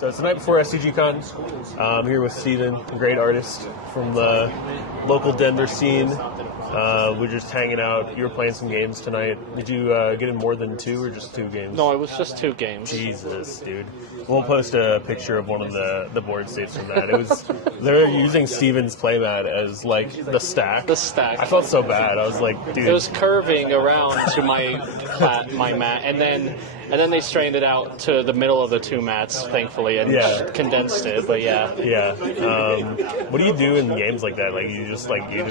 So it's the night before SCG Con. I'm here with Steven, a great artist from the local Denver scene. We're just hanging out. You were playing some games tonight. Did you get in more than 2 or just 2 games? No, it was just 2 games. Jesus, dude. We'll post a picture of one of the board states from that. It was they're using Steven's playmat as like the stack. The stack. I felt so bad. I was like, dude. It was curving around to my mat, and then they strained it out to the middle of the 2 mats, thankfully, and condensed it. But yeah. Yeah. What do you do in games like that? Like you just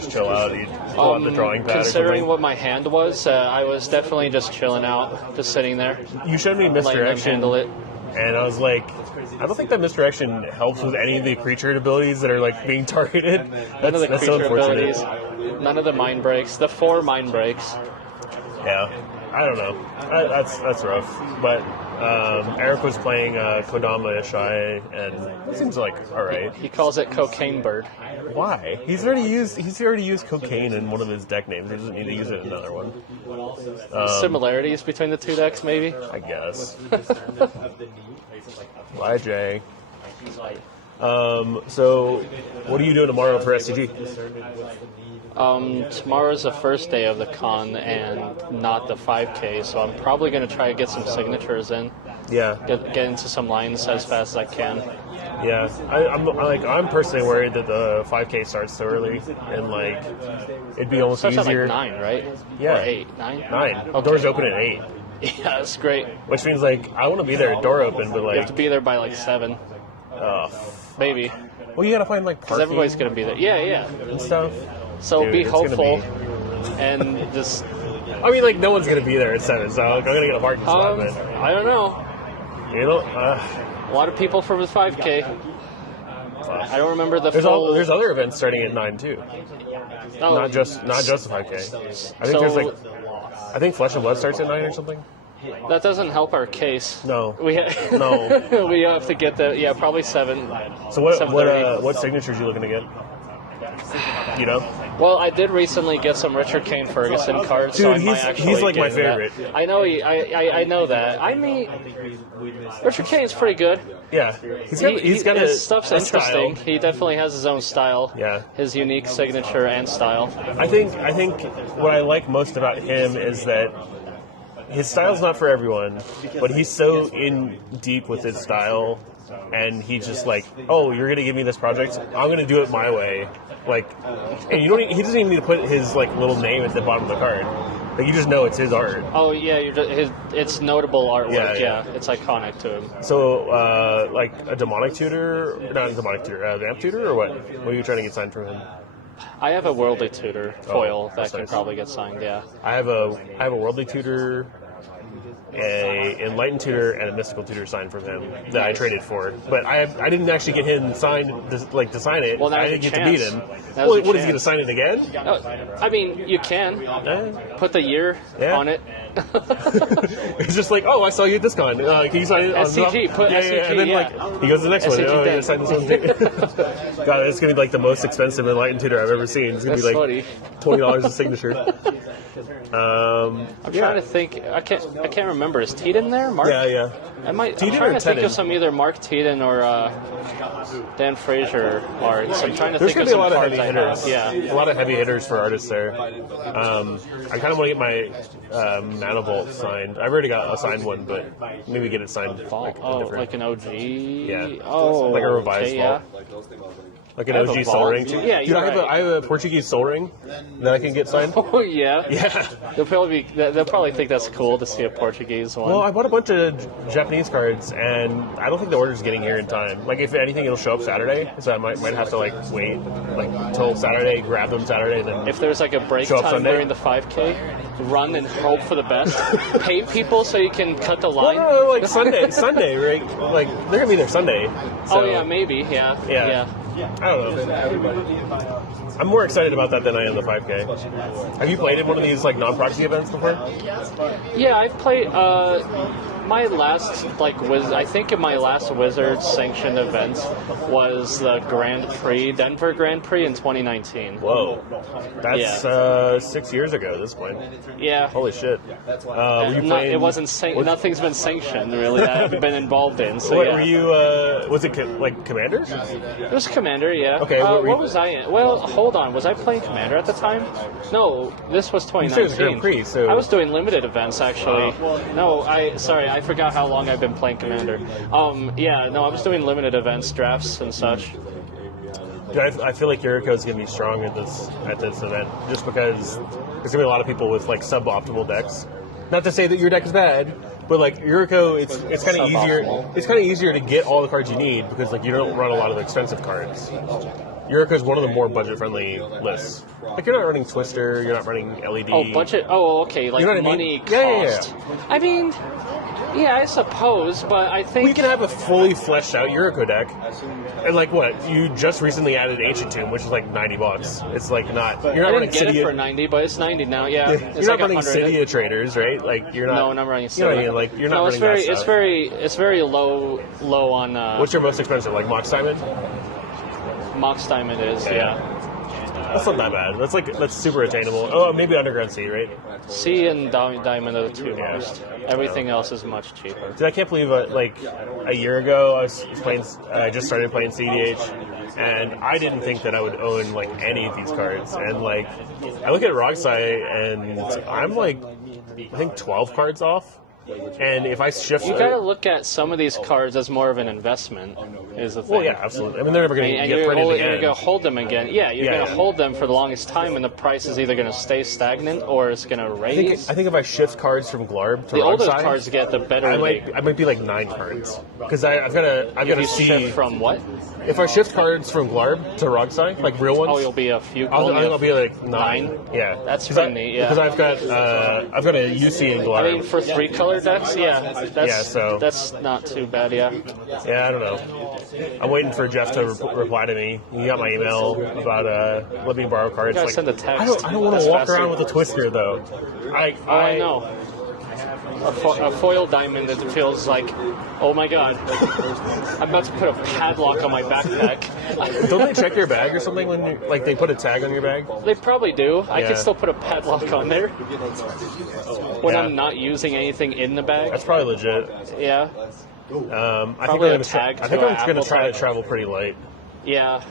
chill out. You pull out the drawing pad. Considering what my hand was, I was definitely just chilling out, just sitting there. You showed me misdirection. Handle it. And I was like, I don't think that misdirection helps with any of the creature abilities that are like being targeted. None of the creature abilities, none of the mind breaks. The 4 mind breaks. Yeah, I don't know. That's rough. But Eric was playing Kodama Ishai, and it seems like all right. He calls it Cocaine Bird. Why? He's already used cocaine in one of his deck names. He doesn't need to use it in another one. Similarities between the 2 decks, maybe? I guess. Bye, Jay. So, what are you doing tomorrow for SCG? Tomorrow's the first day of the con and not the 5K, so I'm probably going to try to get some signatures in. Yeah. Get into some lines as fast as I can. Yeah, I'm personally worried that the 5K starts so early, and like it'd be almost starts easier. At like 9, right? Yeah, or 8, 9. 9. Okay. Doors open at 8. Yeah, that's great. Which means like I want to be there at door open, but like you have to be there by like 7. Maybe. Well, you gotta find like parking. Because everybody's gonna be there. Yeah. And stuff. So Dude, be hopeful, and just. I mean, like no one's gonna be there at 7, so I'm gonna get a parking spot. But I don't know. You know, a lot of people for the 5K. I don't remember the full. There's other events starting at 9 too. Oh. Not just the 5K. I think there's like. I think Flesh and Blood starts at 9 or something. That doesn't help our case. No. No. We have to get probably 7. So what signatures are you looking to get? You know? Well, I did recently get some Richard Kane Ferguson cards, dude, so I might actually he's like my favorite. That. I know I know that. I mean, Richard Kane's pretty good. Yeah, he's got his stuff's interesting. Style. He definitely has his own style. Yeah, his unique signature and style. I think what I like most about him is that his style's not for everyone, but he's so in deep with his style, and he's just like, oh, you're gonna give me this project, I'm gonna do it my way. Like, and he doesn't even need to put his like little name at the bottom of the card. Like you just know it's his art. Oh yeah, it's notable artwork. Yeah, it's iconic to him. So, like a demonic tutor, not a demonic tutor, vamp tutor, or what? What are you trying to get signed from him? I have a worldly tutor foil that can probably get signed. Yeah, I have a worldly tutor, a enlightened tutor, and a mystical tutor signed from him that I traded for. But I didn't actually get him signed to sign it. Well, I didn't get to beat him. What is he going to sign it again? I mean, you can put the year on it. It's just like, oh, I saw you at this con. Can you sign it? SCG, put SCG. And then like he goes to the next one. Oh, you're gonna sign this one too. God, it's gonna be like the most expensive enlightened tutor I've ever seen. It's gonna be like $20 a signature. I'm trying to think. I can't remember. Is Teeden there? Mark? Yeah. I'm trying to think of some either Mark Teeden or Dan Frazier arts. I'm trying to think of some cards I have. Yeah, a lot of heavy hitters for artists there. I kind of want to get my Mana Bolt signed. I've already got a signed one, but maybe get it signed. Like an OG. Yeah. Oh, like a revised vault. Like an OG Soul Ring too. Yeah, dude, I have a Portuguese Soul Ring that I can get signed. Oh yeah. Yeah. They'll probably think that's cool to see a Portuguese one. Well, I bought a bunch of Japanese cards, and I don't think the order's getting here in time. Like, if anything, it'll show up Saturday, so I might have to like wait until Saturday, grab them Saturday, then. If there's like a break time during the 5K, run and hope for the best. Pay people so you can cut the line. Well, no, like Sunday, right? Like they're gonna be there Sunday. So. Oh yeah, maybe. Yeah. I don't know. I'm more excited about that than I am the 5K. Have you played in one of these like non-proxy events before? Yeah, I've played. my last I think in my last Wizards sanctioned event was the Denver Grand Prix in 2019. Whoa, that's 6 years ago at this point. Yeah. Holy shit. Were you playing? It wasn't nothing's been sanctioned really that I've been involved in. So Were you? Was it like Commander? It was Commander, yeah. Okay. What was I in? Well, hold on. Was I playing Commander at the time? No, this was 2019. You said it was Grand Prix, so I was doing limited events actually. No, I forgot how long I've been playing Commander. I was doing limited events, drafts and such. Dude, I feel like Yuriko's gonna be strong at this event, just because there's gonna be a lot of people with like suboptimal decks. Not to say that your deck is bad, but like Yuriko, it's kind of easier. It's kind of easier to get all the cards you need because like you don't run a lot of expensive cards. Yuriko is one of the more budget-friendly lists. Like you're not running Twister, you're not running LED. Oh, budget. Oh, okay. Like, you know what money cost. Yeah. I mean, yeah, I suppose, but I think we can have a fully fleshed out Yuriko deck. And like what? You just recently added Ancient Tomb, which is like $90. It's like not. You're not running get Cydia. It for 90, but it's 90 now. Yeah, you're it's not like running Cydia traders, right? Like you're not. No, I'm running Cydia. You know what I mean? Like you're not running that stuff. It's very low on. What's your most expensive? Like Mox Diamond? Mox Diamond is, yeah. That's not that bad. That's super attainable. Oh, maybe Underground Sea, right? Sea and Diamond are the two most. Everything else is much cheaper. Dude, I can't believe like a year ago I just started playing CDH, and I didn't think that I would own like any of these cards. And like I look at Rogsai, and I'm like I think 12 cards off. And if I shift, you got to look at some of these cards as more of an investment. Is the thing. Well, yeah, absolutely. I mean, they're never going to get printed again. You're going to hold them again. Yeah, you're going to hold them for the longest time, and the price is either going to stay stagnant or it's going to raise. I think if I shift cards from Glarb to the older Rogsai, cards get, the better. I might be like 9 cards because I've got to see shift from what. If I shift cards from Glarb to Rogsai, like real ones, you'll be a few. I think I'll be like 9. Yeah, that's pretty neat. Yeah, because I've got a UC in Glarb. I mean, for 3-color decks, that's not too bad. Yeah. Yeah, I don't know. I'm waiting for Jeff to reply to me. He got my email about let me borrow cards. You gotta send a text. I don't want to walk around with a Twister though. I know. A foil diamond that feels like, oh my god, I'm about to put a padlock on my backpack. Don't they check your bag or something when they put a tag on your bag? They probably do. I can still put a padlock on there when I'm not using anything in the bag. That's probably legit. Yeah. I think I'm going to try to travel pretty light. Yeah.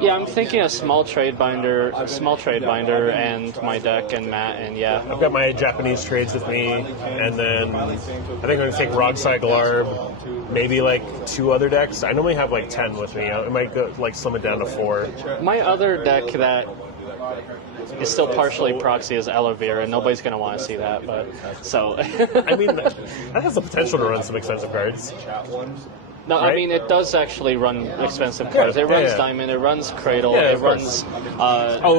I'm thinking a small trade binder, and my deck and Matt, and yeah. I've got my Japanese trades with me, and then I think I'm going to take Rogsai Glarb, maybe like 2 other decks. I normally have like 10 with me. I might go slim it down to 4. My other deck that is still partially proxy is Elevere, and nobody's going to want to see that, but so. I mean, that has the potential to run some expensive cards. No, right? I mean, it does actually run expensive cards. It runs Diamond, it runs Cradle, it runs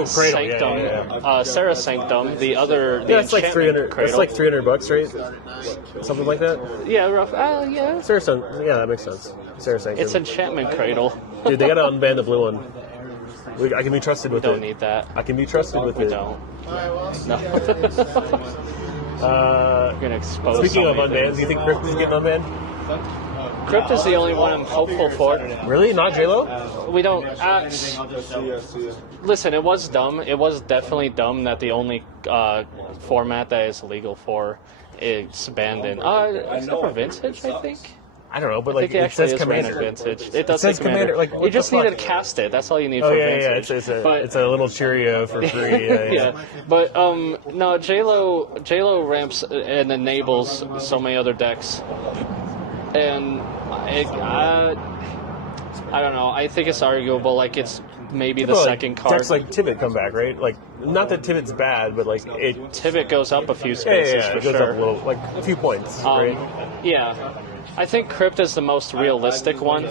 Sanctum, Sarah Sanctum, the that's like 300. That's like $300, right? Something like that. Yeah, rough. Yeah. Sarah Sanctum. Yeah, that makes sense. Sarah Sanctum. It's Enchantment Cradle. Dude, they got to unban the blue one. I can be trusted with it. Don't need that. I can be trusted with it. We don't. No. You're gonna expose. Speaking of unbans, do you think Crypt is getting unbanned? Crypt is the only one I'm hopeful for. Really? Not J-Lo? We don't... listen, it was dumb. It was definitely dumb that the only format that is legal for is banned in... is that for Vintage, I think? I don't know, but like it says Commander. Vintage. It does say Commander. Like, you just need to cast it. That's all you need for Vintage. Yeah, it's a little Cheerio for free. Yeah. But no, J-Lo ramps and enables so many other decks. And I don't know. I think it's arguable. Like it's maybe the second card. Decks like Tibet come back, right? Like not that Tibet's bad, but like Tibet goes up a few spaces for it goes up a little, like a few points, right? Yeah, I think Crypt is the most realistic one.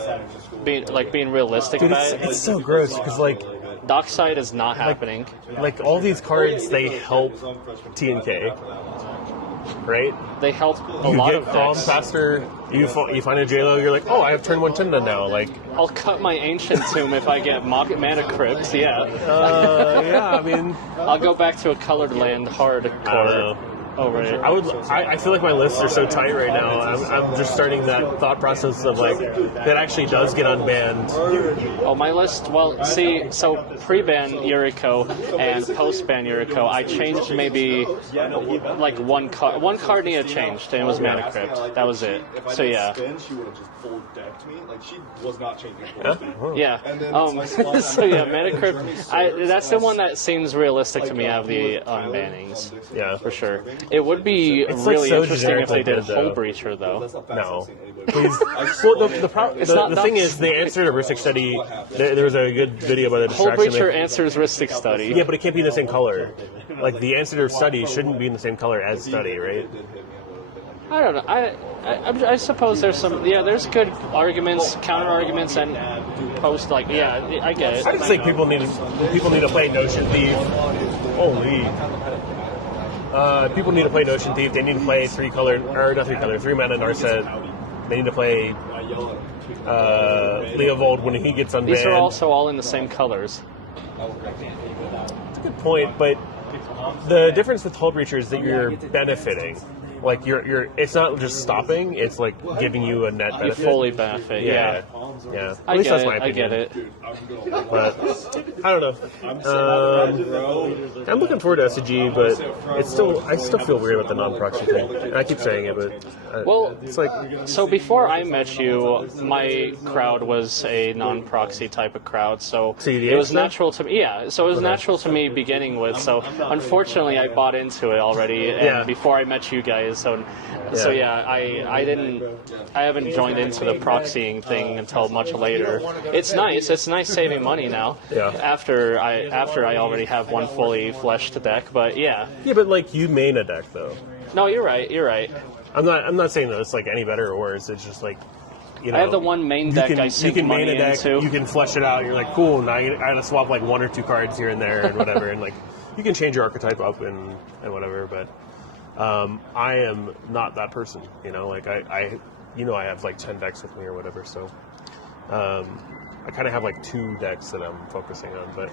Being realistic about it. It's so gross because like Dockside is not happening. Like all these cards, they help TNK. Right? They help a lot of decks. Faster. You find a J-Lo, you're like, oh, I have turn 1 Tunda now. Like, I'll cut my Ancient Tomb if I get Mana Crypt, yeah. Yeah, I mean... I'll go back to a colored land hardcore. Oh, right. I feel like my lists are so tight right now. I'm just starting that thought process of like that actually does get unbanned. Oh, my list. Well, see, so pre-ban Yuriko and post-ban Yuriko, I changed maybe like one card. One card needed changed, and it was Mana Crypt. That was it. So yeah. She would have just full decked me. Like she was not changing. Yeah. So yeah, Mana Crypt. That's the one that seems realistic to me out of the unbannings. Yeah, For sure. It would be It's, really so interesting if they did generically Hull good, though. Breacher, though. No. Please. Well, the thing is, the answer to Ristic Study, there was a good video about the Hull distraction. Breacher answers Ristic Study. Yeah, but it can't be the same color. Like, the answer to Study shouldn't be in the same color as Study, right? I don't know. I suppose there's some. Yeah, there's good arguments, counter arguments, and post like. Yeah, I get it. I just think people need to play Notion Thief. Holy. People need to play Notion Thief. They need to play 3 mana Narset. They need to play Leovold when he gets unbanned. These are also all in the same colors. That's a good point, but the difference with Hull Breacher is that you're benefiting. Like you're it's not just stopping; it's like giving you a net You benefit. fully benefit. Yeah. Yeah. I At least get that's it. my I opinion. get it. But I don't know. I'm looking forward to SCG, but I still feel weird about the non-proxy thing. And I keep saying it, but Well, it's like So before I met you, my crowd was a non-proxy type of crowd, so CDH it was then? natural to me. Yeah, so it was natural to me beginning with. So unfortunately, I bought into it already, and Yeah. before I met you guys. So yeah, I haven't joined into the proxying thing until much later. It's nice. It's nice saving money now. Yeah. After I already have one fully fleshed deck, but yeah. yeah, but like you main a deck though. No, you're right. You're right. I'm not saying that it's like any better or worse. It's just like you know. I have the one main deck I you sink can main money a deck. into. You can flesh it out. And you're like, cool. Now I gotta swap like 1 or 2 cards here and there and whatever, and like you can change your archetype up and whatever. But I am not that person. You know, like I I have like 10 decks with me or whatever. So I kind of have like 2 decks that I'm focusing on. But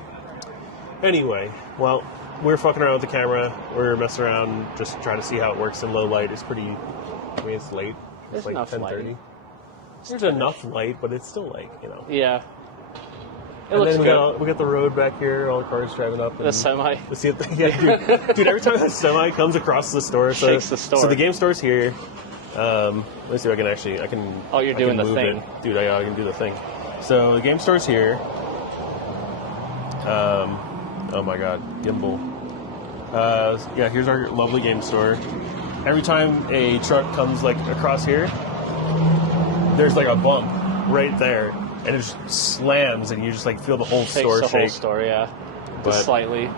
anyway, well. We're fucking around with the camera. We're messing around, just trying to see how it works in low light. It's pretty. I mean, it's late. It's There's like enough 10:30. light. There's enough light, but it's still like Yeah. It And looks then good. we got the road back here. All the cars driving up. And The semi. See it. Yeah, dude. Every time a semi comes across the store, Shakes the store. So the game store's here. Let me see if I can. Oh, you're I doing can the move thing. it. Dude. I can do the thing. So the game store's here. Oh my God, gimbal. Yeah, here's our lovely game store. Every time a truck comes like across here, there's like a bump right there, and it just slams, and you just like feel the whole store Takes the shake. whole store, yeah. But- Just slightly.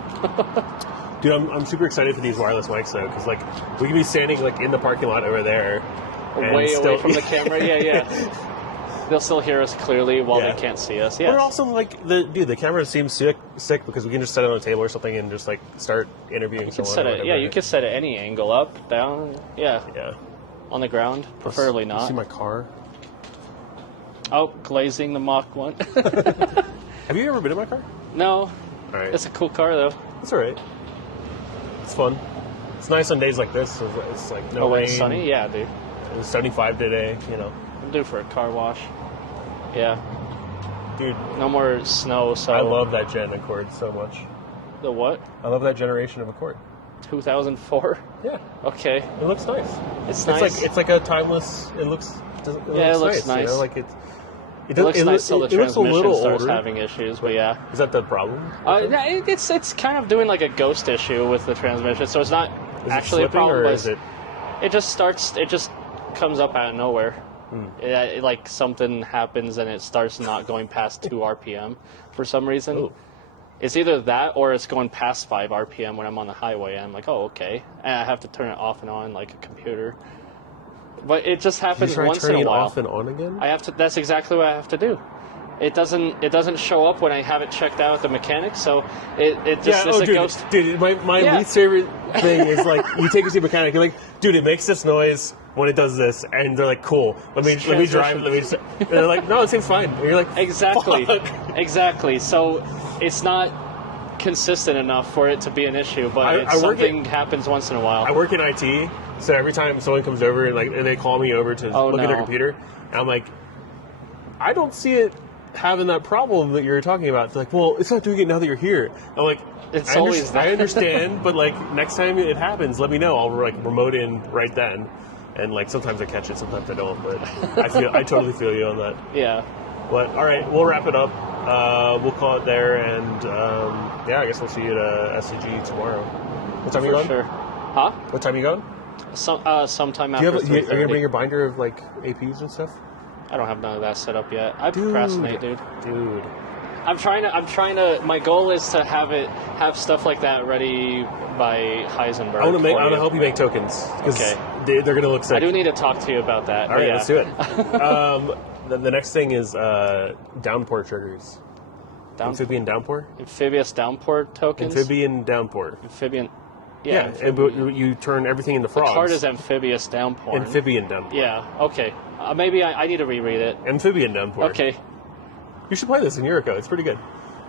Dude, I'm super excited for these wireless mics though, because like we can be standing like in the parking lot over there, and Way still, away from the camera, yeah. They'll still hear us clearly while Yeah. they can't see us, But yeah. also like the camera seems sick because we can just set it on a table or something and just like start interviewing You can someone. set or it, whatever. yeah, you can set it any angle, up, down, yeah. Yeah. On the ground, preferably You not. see my car? Oh, glazing the Mach 1. Have you ever been in my car? No, All right. it's a cool car though. It's all right. It's fun. It's nice on days like this. So it's like no Oh, when rain. it's sunny? Yeah, dude. It was 75 today. You know, I'm due for a car wash. Yeah, dude. no more snow, so... I love that Gen Accord so much. The what? I love that generation of Accord. 2004? Yeah, Okay. it looks nice. It's nice. It's like a timeless. It looks. Yeah, it looks nice. You know, like It looks nice till the it looks a transmission little starts older. having issues, but yeah. Is that the problem? It's kind of doing like a ghost issue with the transmission, so it's not Is actually it a slipping, problem, or but is it? it just comes up out of nowhere. Like something happens and it starts not going past 2 RPM for some reason. Ooh. It's either that or it's going past 5 RPM when I'm on the highway, and I'm like, oh, okay. And I have to turn it off and on like a computer. But it just You happens try once in turning a it while. off and on again? I have to. That's exactly what I have to do. It doesn't show up when I have it checked out at the mechanic, so it just it's a dude, ghost. Dude, my Yeah. least favorite thing is like you take it to a mechanic, you're like, dude, it makes this noise when it does this, and they're like, cool. Let me drive. And they're like, no, it seems fine. And you're like, Exactly. fuck. Exactly. So it's not consistent enough for it to be an issue, but something happens once in a while. I work in IT, so every time someone comes over and they call me over to look at their computer, and I'm like, I don't see it having that problem that you're talking about. It's like, well, it's not doing it now that you're here. I'm like, it's always that. I understand, but like next time it happens, let me know. I'll like remote in right then. And like sometimes I catch it, sometimes I don't. But I totally feel you on that. Yeah. But all right, we'll wrap it up. We'll call it there, and yeah, I guess we'll see you at SCG tomorrow. What time are you going? Sure. Huh? What time are you going? Sometime after. Are you gonna bring your binder of like APs and stuff? I don't have none of that set up yet. I procrastinate, dude. I'm trying to. My goal is to have stuff like that ready by Heisenberg. I want to help you make tokens because they're gonna look sick. I do need to talk to you about that. All right, let's do it. The next thing is downpour triggers. Amphibian downpour. Amphibious downpour tokens. Amphibian downpour. Amphibian. Yeah, and you turn everything into frogs. The card is amphibious downpour. Amphibian downpour. Yeah. Okay. Maybe I need to reread it. Amphibian downpour. Okay. You should play this in Yuriko. It's pretty good.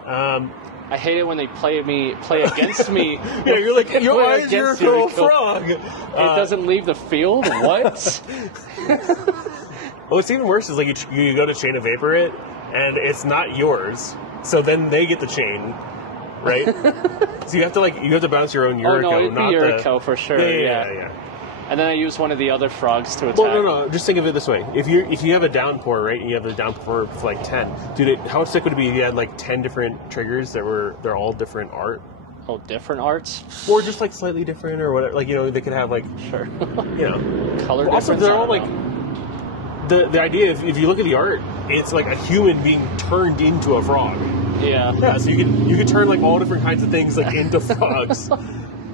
I hate it when they play against me. Yeah, you're like, why is Yuriko a frog? It doesn't leave the field? What? What's even worse is like you go to Chain of Vapor it, and it's not yours. So then they get the chain, right? So you have to bounce your own Yuriko. Oh no, it'd be Yuriko for sure. Yeah. And then I use one of the other frogs to attack. Well, no. Just think of it this way: if you have a downpour, right, and you have the downpour for like 10, dude, how sick would it be if you had like 10 different triggers they're all different art? Oh, different arts? Or just like slightly different or whatever. Like they could have like sure, Also, color difference. they're all like the idea. If you look at the art, it's like a human being turned into a frog. Yeah. Yeah. So you could turn like all different kinds of things like into frogs.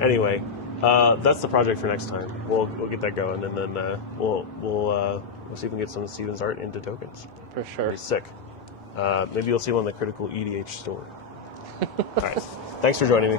Anyway. That's the project for next time. We'll get that going, and then we'll see if we can get some of Steven's art into tokens. For sure. Pretty sick. Maybe you'll see one in the Critical EDH store. All right. Thanks for joining me.